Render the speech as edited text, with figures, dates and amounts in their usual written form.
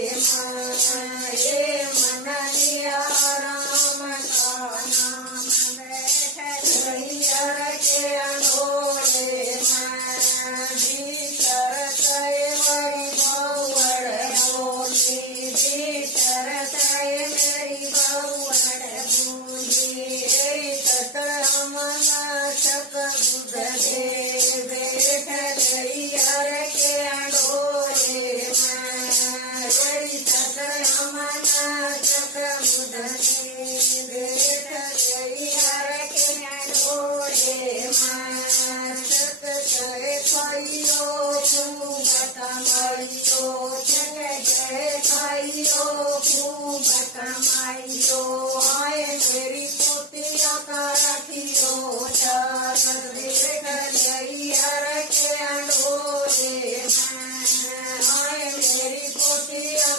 ये मनलिया राम का नाम बैठ रैया के अंडोले भीतर तय वही बउड़ बोली भीतर तय मेरी बउड़ बोली तत मन सक बुध दे बैठ रैया के अंडोले मेरी पोतिया का रखियो देख के अंडोले मेरी पोतिया